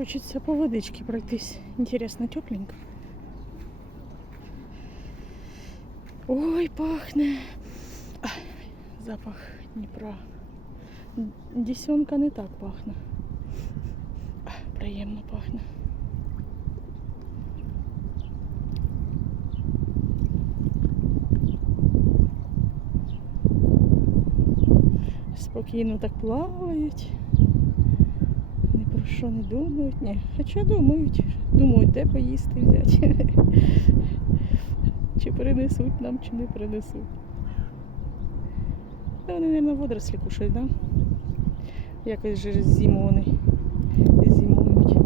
Хочеться по водичці пройтись. Інтересно, тепленько. Ой, пахне. Запах Дніпра. Д- Десенка не так пахне. Приємно пахне. Спокійно так плавають. Що не думають. Ні. Хоча думають. Думають, де поїсти взяти. Чи принесуть нам, чи не принесуть. Та вони, мабуть, водорослі кушають, так? Да? Якось же зиму вони зимують.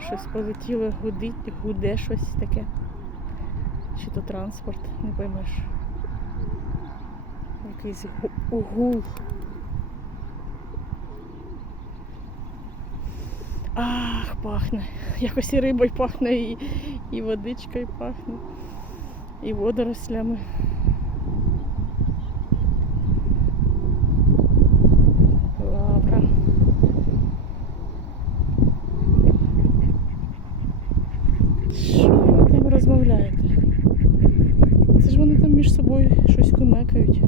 Щось полетіло, гудить, гуде щось таке. Чи то транспорт, не поймеш. Якийсь гу- гул. Ах, пахне. Якось і рибою пахне, і, і водичкою пахне, і водорослями. Лавра. Що ви там розмовляєте? Це ж вони там між собою щось кумекають.